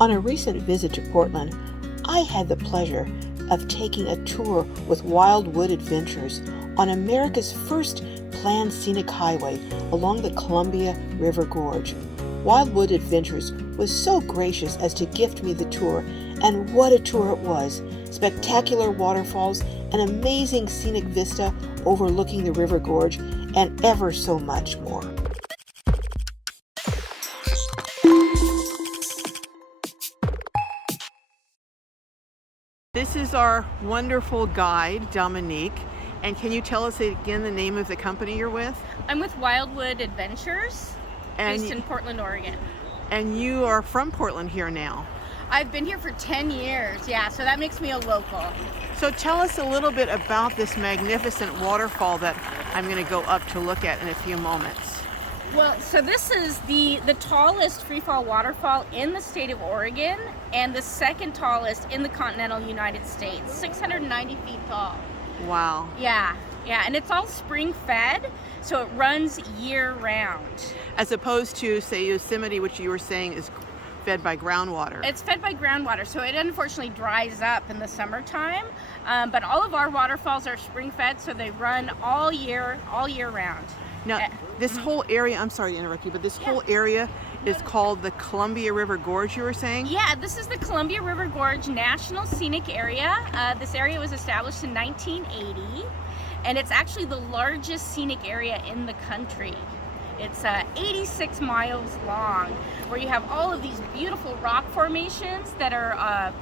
On a recent visit to Portland, I had the pleasure of taking a tour with Wildwood Adventures on America's first planned scenic highway along the Columbia River Gorge. Wildwood Adventures was so gracious as to gift me the tour, and what a tour it was! Spectacular waterfalls, an amazing scenic vista overlooking the river gorge, and ever so much more. This is our wonderful guide, Dominique. And can you tell us again the name of the company you're with? I'm with Wildwood Adventures, based in Portland, Oregon. And you are from Portland here now. I've been here for 10 years, yeah, so that makes me a local. So tell us a little bit about this magnificent waterfall that I'm going to go up to look at in a few moments. Well, so this is the tallest freefall waterfall in the state of Oregon and the second tallest in the continental United States, 690 feet tall. Wow. Yeah, and it's all spring fed, so it runs year round. As opposed to, say, Yosemite, which you were saying is fed by groundwater. It's fed by groundwater, so it unfortunately dries up in the summertime. But all of our waterfalls are spring fed, so they run all year round. Now, this whole area, I'm sorry to interrupt you, but this whole area is called the Columbia River Gorge, you were saying? Yeah, this is the Columbia River Gorge National Scenic Area. This area was established in 1980, and it's actually the largest scenic area in the country. It's 86 miles long, where you have all of these beautiful rock formations that are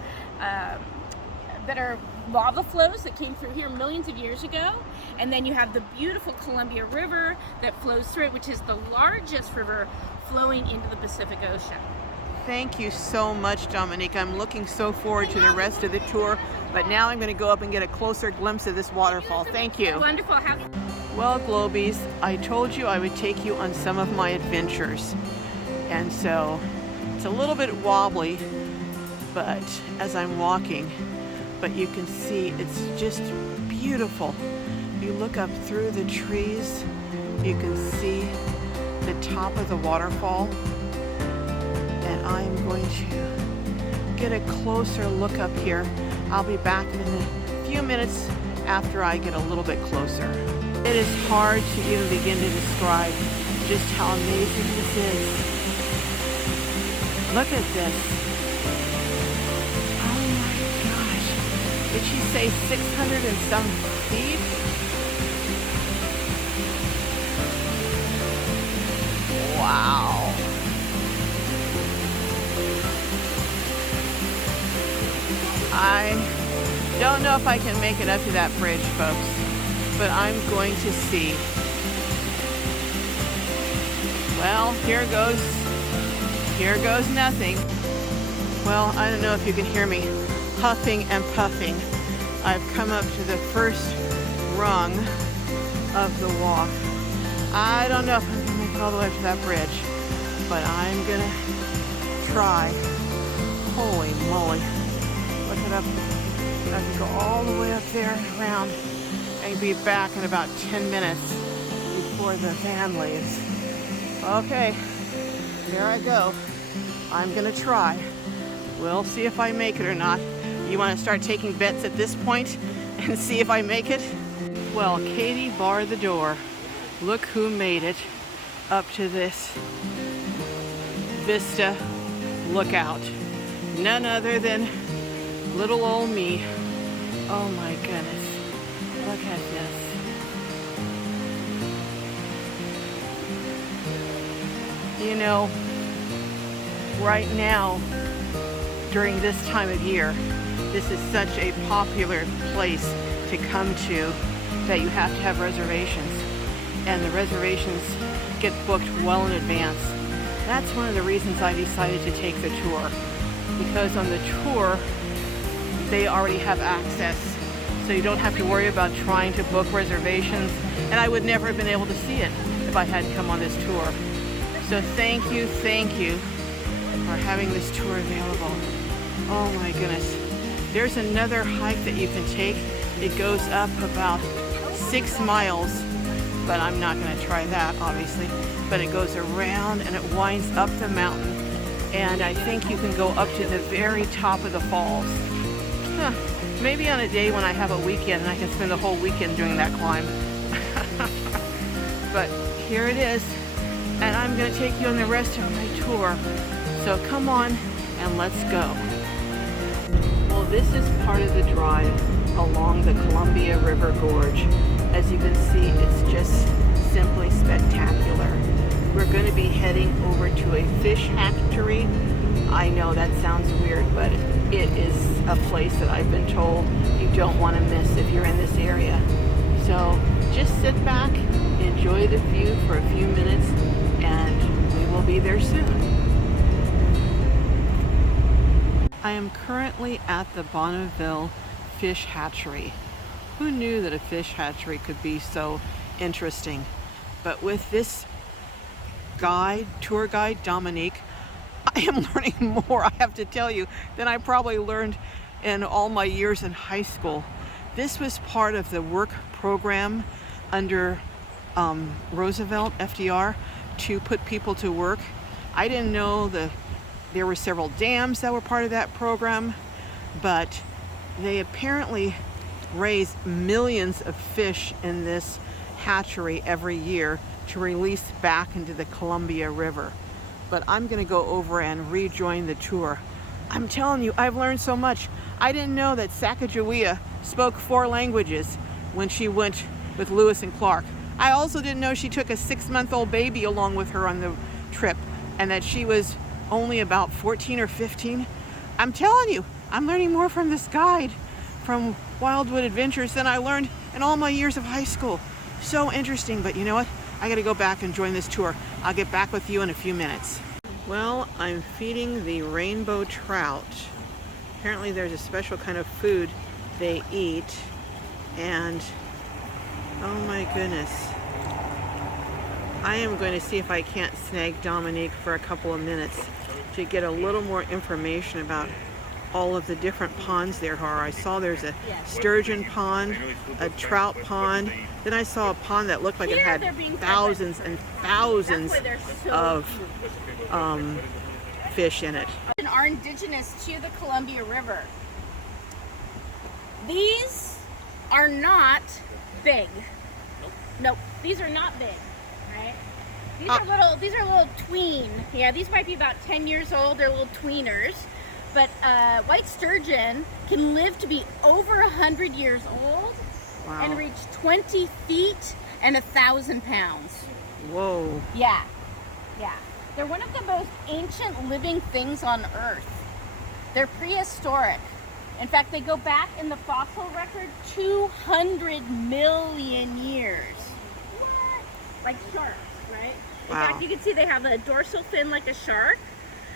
lava flows that came through here millions of years ago. And then you have the beautiful Columbia River that flows through it, which is the largest river flowing into the Pacific Ocean. Thank you so much, Dominique. I'm looking so forward to the rest of the tour, but now I'm going to go up and get a closer glimpse of this waterfall. Thank you. Wonderful. Well, Globies, I told you I would take you on some of my adventures. And so it's a little bit wobbly, but as I'm walking, but you can see it's just beautiful. You look up through the trees, you can see the top of the waterfall, and I'm going to get a closer look up here. I'll be back in a few minutes after I get a little bit closer. It is hard to even begin to describe just how amazing this is. Look at this. Oh my gosh. Did she say 600 and some feet? Wow. I don't know if I can make it up to that bridge, folks, but I'm going to see. Well, here goes nothing. Well, I don't know if you can hear me huffing and puffing. I've come up to the first rung of the walk. I don't know if I'm gonna make it all the way up to that bridge, but I'm gonna try. Holy moly. Look it up. I have to go all the way up there and around and be back in about 10 minutes before the van leaves. Okay, here I go. I'm gonna try. We'll see if I make it or not. You want to start taking bets at this point and see if I make it? Well, Katie barred the door. Look who made it up to this Vista lookout. None other than little old me. Oh my goodness. Look at this. You know, right now, during this time of year, this is such a popular place to come to that you have to have reservations. And the reservations get booked well in advance. That's one of the reasons I decided to take the tour. Because on the tour, they already have access. So you don't have to worry about trying to book reservations. And I would never have been able to see it if I hadn't come on this tour. So thank you for having this tour available. Oh my goodness. There's another hike that you can take. It goes up about 6 miles, but I'm not going to try that, obviously. But it goes around and it winds up the mountain and I think you can go up to the very top of the falls. Huh. Maybe on a day when I have a weekend and I can spend the whole weekend doing that climb. But here it is, and I'm going to take you on the rest of my tour. So come on and let's go. Well, this is part of the drive along the Columbia River Gorge. As you can see, it's just simply spectacular. We're going to be heading over to a fish hatchery. I know that sounds weird, but it is a place that I've been told you don't want to miss if you're in this area. So just sit back, enjoy the view for a few minutes, and we will be there soon. I am currently at the Bonneville Fish Hatchery. Who knew that a fish hatchery could be so interesting? But with this tour guide, Dominique, I am learning more, I have to tell you, than I probably learned in all my years in high school. This was part of the work program under Roosevelt, FDR, to put people to work. I didn't know there were several dams that were part of that program, but they apparently raise millions of fish in this hatchery every year to release back into the Columbia River. But I'm going to go over and rejoin the tour. I'm telling you, I've learned so much. I didn't know that Sacagawea spoke 4 languages when she went with Lewis and Clark. I also didn't know she took a 6-month-old baby along with her on the trip, and that she was only about 14 or 15. I'm telling you, I'm learning more from this guide from Wildwood Adventures than I learned in all my years of high school. So interesting, but you know what? I gotta go back and join this tour. I'll get back with you in a few minutes. Well, I'm feeding the rainbow trout. Apparently there's a special kind of food they eat, and oh my goodness. I am going to see if I can't snag Dominique for a couple of minutes to get a little more information about all of the different ponds there are. I saw there's a sturgeon pond, a trout pond. Then I saw a pond that looked like it had thousands and thousands of fish in it. And are indigenous to the Columbia River. These are not big. Nope, these are not big, right? These are little tween. Yeah, these might be about 10 years old. They're little tweeners. But white sturgeon can live to be over 100 years old. Wow. And reach 20 feet and 1,000 pounds. Whoa. Yeah, yeah. They're one of the most ancient living things on Earth. They're prehistoric. In fact, they go back in the fossil record 200 million years. What? Like sharks, right? In fact, you can see they have a dorsal fin like a shark,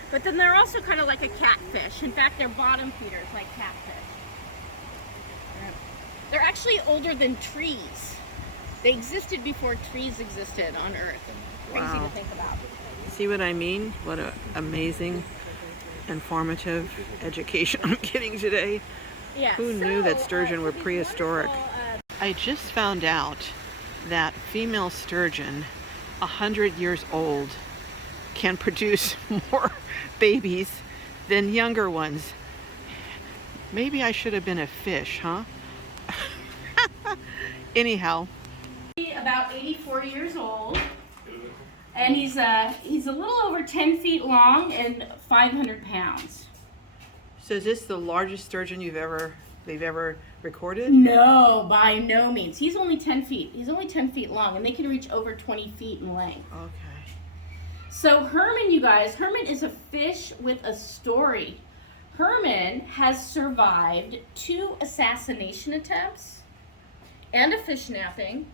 but then they're also kind of like a catfish. In fact, they're bottom feeders like catfish. They're actually older than trees. They existed before trees existed on Earth. Crazy to think about. See what I mean? What an amazing, informative education I'm getting today. Yeah. Who knew that sturgeon were prehistoric? I just found out that female sturgeon, 100 years old, can produce more babies than younger ones. Maybe I should have been a fish, huh? Anyhow. About 84 years old, and he's a little over 10 feet long and 500 pounds. So is this the largest sturgeon they've ever recorded? No, by no means. He's only 10 feet. He's only 10 feet long, and they can reach over 20 feet in length. Okay. So Herman, you guys, Herman is a fish with a story. Herman has survived 2 assassination attempts and a fish napping,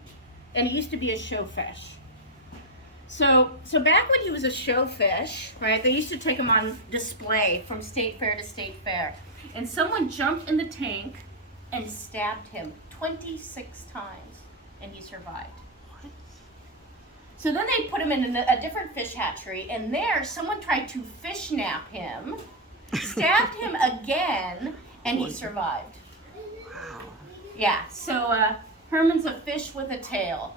and he used to be a show fish. So back when he was a show fish, right, they used to take him on display from state fair to state fair, and someone jumped in the tank and stabbed him 26 times, and he survived. What? So then they put him in a different fish hatchery, and there someone tried to fish nap him, stabbed him again, and he survived. Wow. Yeah, so Herman's a fish with a tail.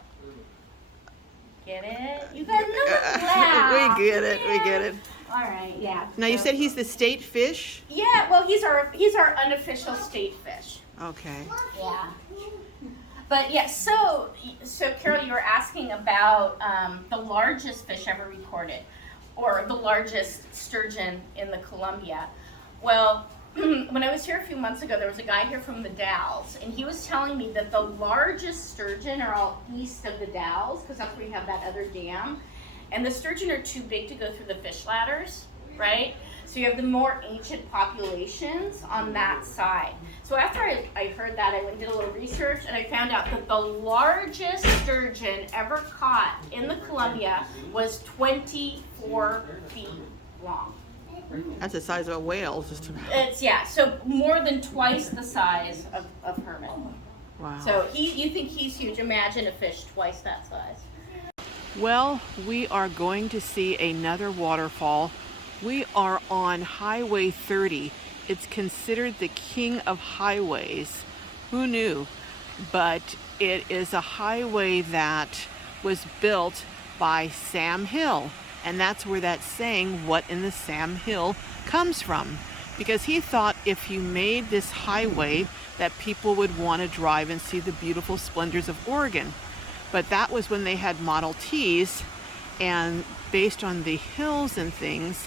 Get it? You guys know the laugh. We get it. All right, yeah. Now you said he's the state fish? Yeah, well, he's our unofficial state fish. Okay. Yeah. But yeah, so Carol, you were asking about the largest fish ever recorded, or the largest sturgeon in the Columbia. Well, when I was here a few months ago, there was a guy here from the Dalles, and he was telling me that the largest sturgeon are all east of the Dalles, because that's where you have that other dam. And the sturgeon are too big to go through the fish ladders, right? So you have the more ancient populations on that side. So after I heard that, I went and did a little research, and I found out that the largest sturgeon ever caught in the Columbia was 24 feet long. That's the size of a whale. Yeah, so more than twice the size of Herman. Wow. So you think he's huge. Imagine a fish twice that size. Well, we are going to see another waterfall. We are on Highway 30. It's considered the king of highways. Who knew? But it is a highway that was built by Sam Hill. And that's where that saying, "What in the Sam Hill," comes from. Because he thought if you made this highway that people would want to drive and see the beautiful splendors of Oregon. But that was when they had Model Ts, and based on the hills and things,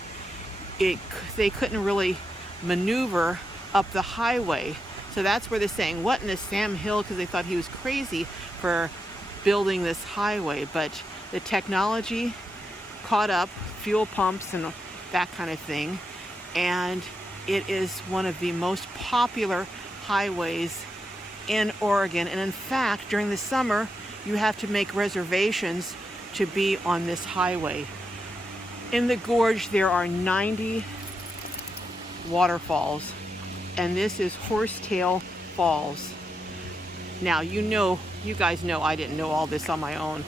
they couldn't really maneuver up the highway. So that's where they're saying, "What in the Sam Hill," because they thought he was crazy for building this highway. But the technology caught up, fuel pumps and that kind of thing, and it is one of the most popular highways in Oregon. And in fact, during the summer, you have to make reservations to be on this highway. In the gorge, there are 90 waterfalls, and this is Horsetail Falls. Now, you guys know I didn't know all this on my own.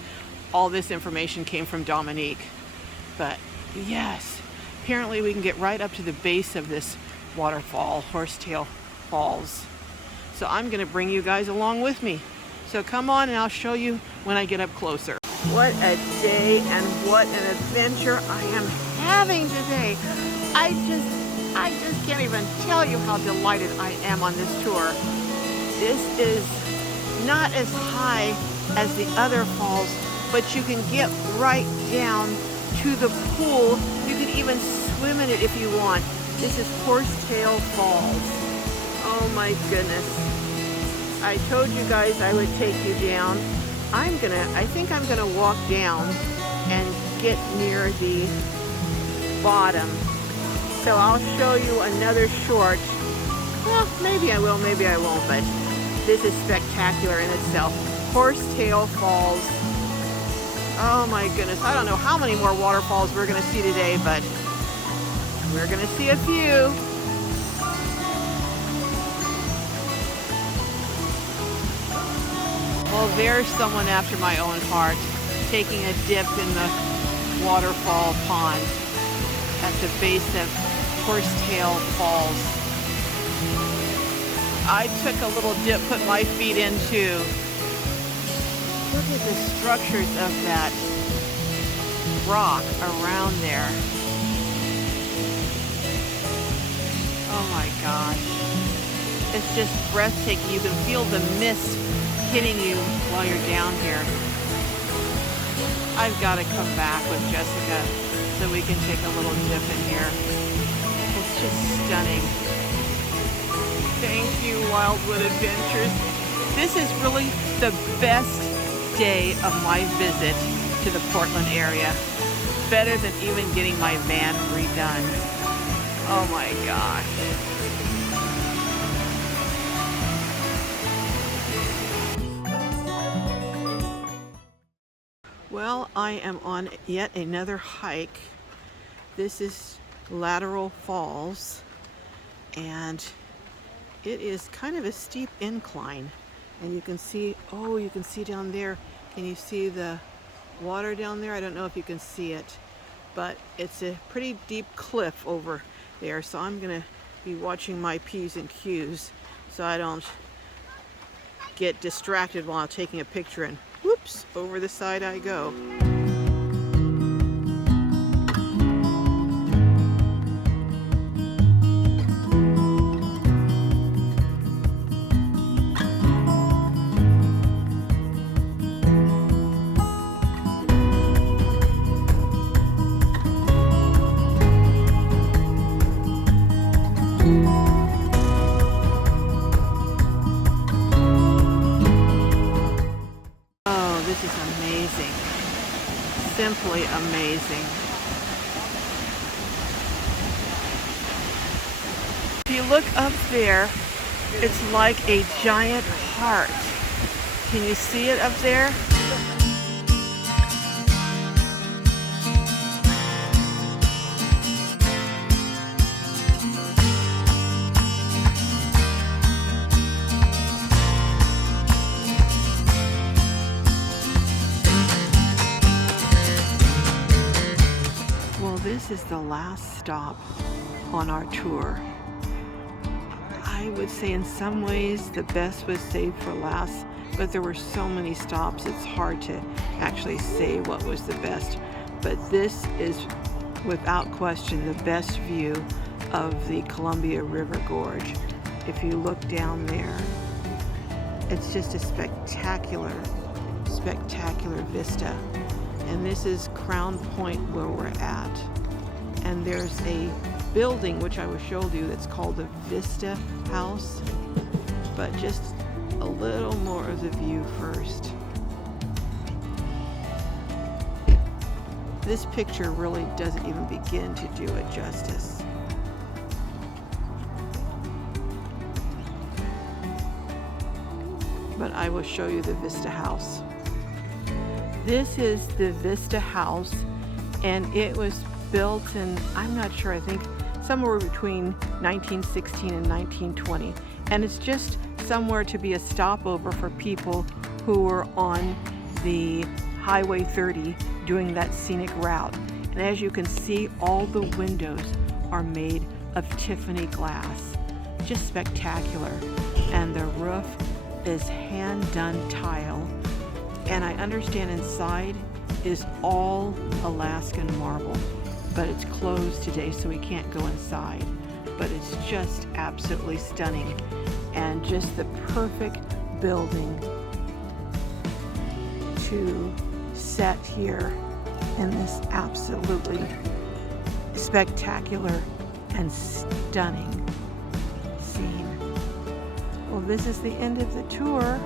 All this information came from Dominique. But yes, apparently we can get right up to the base of this waterfall, Horsetail Falls. So I'm going to bring you guys along with me. So come on and I'll show you when I get up closer. What a day and what an adventure I am having today. I just can't even tell you how delighted I am on this tour. This is not as high as the other falls, but you can get right down to the pool. You can even swim in it if you want. This is Horsetail Falls. Oh my goodness. I told you guys I would take you down. I think I'm gonna walk down and get near the bottom. So I'll show you another short. Well, maybe I will, maybe I won't, but this is spectacular in itself. Horsetail Falls. Oh my goodness, I don't know how many more waterfalls we're gonna see today, but we're gonna see a few. Well, there's someone after my own heart, taking a dip in the waterfall pond at the base of Horsetail Falls. I took a little dip, put my feet in too. Look at the structures of that rock around there. Oh my gosh. It's just breathtaking. You can feel the mist hitting you while you're down here. I've got to come back with Jessica so we can take a little dip in here. It's just stunning. Thank you, Wildwood Adventures. This is really the best day of my visit to the Portland area. Better than even getting my van redone. Oh my gosh. Well, I am on yet another hike. This is Lateral Falls, and it is kind of a steep incline. And you can see, you can see down there. Can you see the water down there? I don't know if you can see it, but it's a pretty deep cliff over there. So I'm gonna be watching my P's and Q's so I don't get distracted while I'm taking a picture, and whoops, over the side I go. Oh, this is amazing. Simply amazing. If you look up there, it's like a giant heart. Can you see it up there? Well, this is the last stop on our tour. I would say in some ways the best was saved for last, but there were so many stops it's hard to actually say what was the best. But this is without question the best view of the Columbia River Gorge. If you look down there, it's just a spectacular vista. And this is Crown Point where we're at. And there's a building which I will show you that's called the Vista House. But just a little more of the view first. This picture really doesn't even begin to do it justice. But I will show you the Vista House. This is the Vista House, and it was built in, I'm not sure, I think somewhere between 1916 and 1920. And it's just somewhere to be a stopover for people who were on the Highway 30 doing that scenic route. And as you can see, all the windows are made of Tiffany glass. Just spectacular. And the roof is hand-done tile. And I understand inside is all Alaskan marble, but it's closed today, so we can't go inside. But it's just absolutely stunning, and just the perfect building to set here in this absolutely spectacular and stunning scene. Well, this is the end of the tour.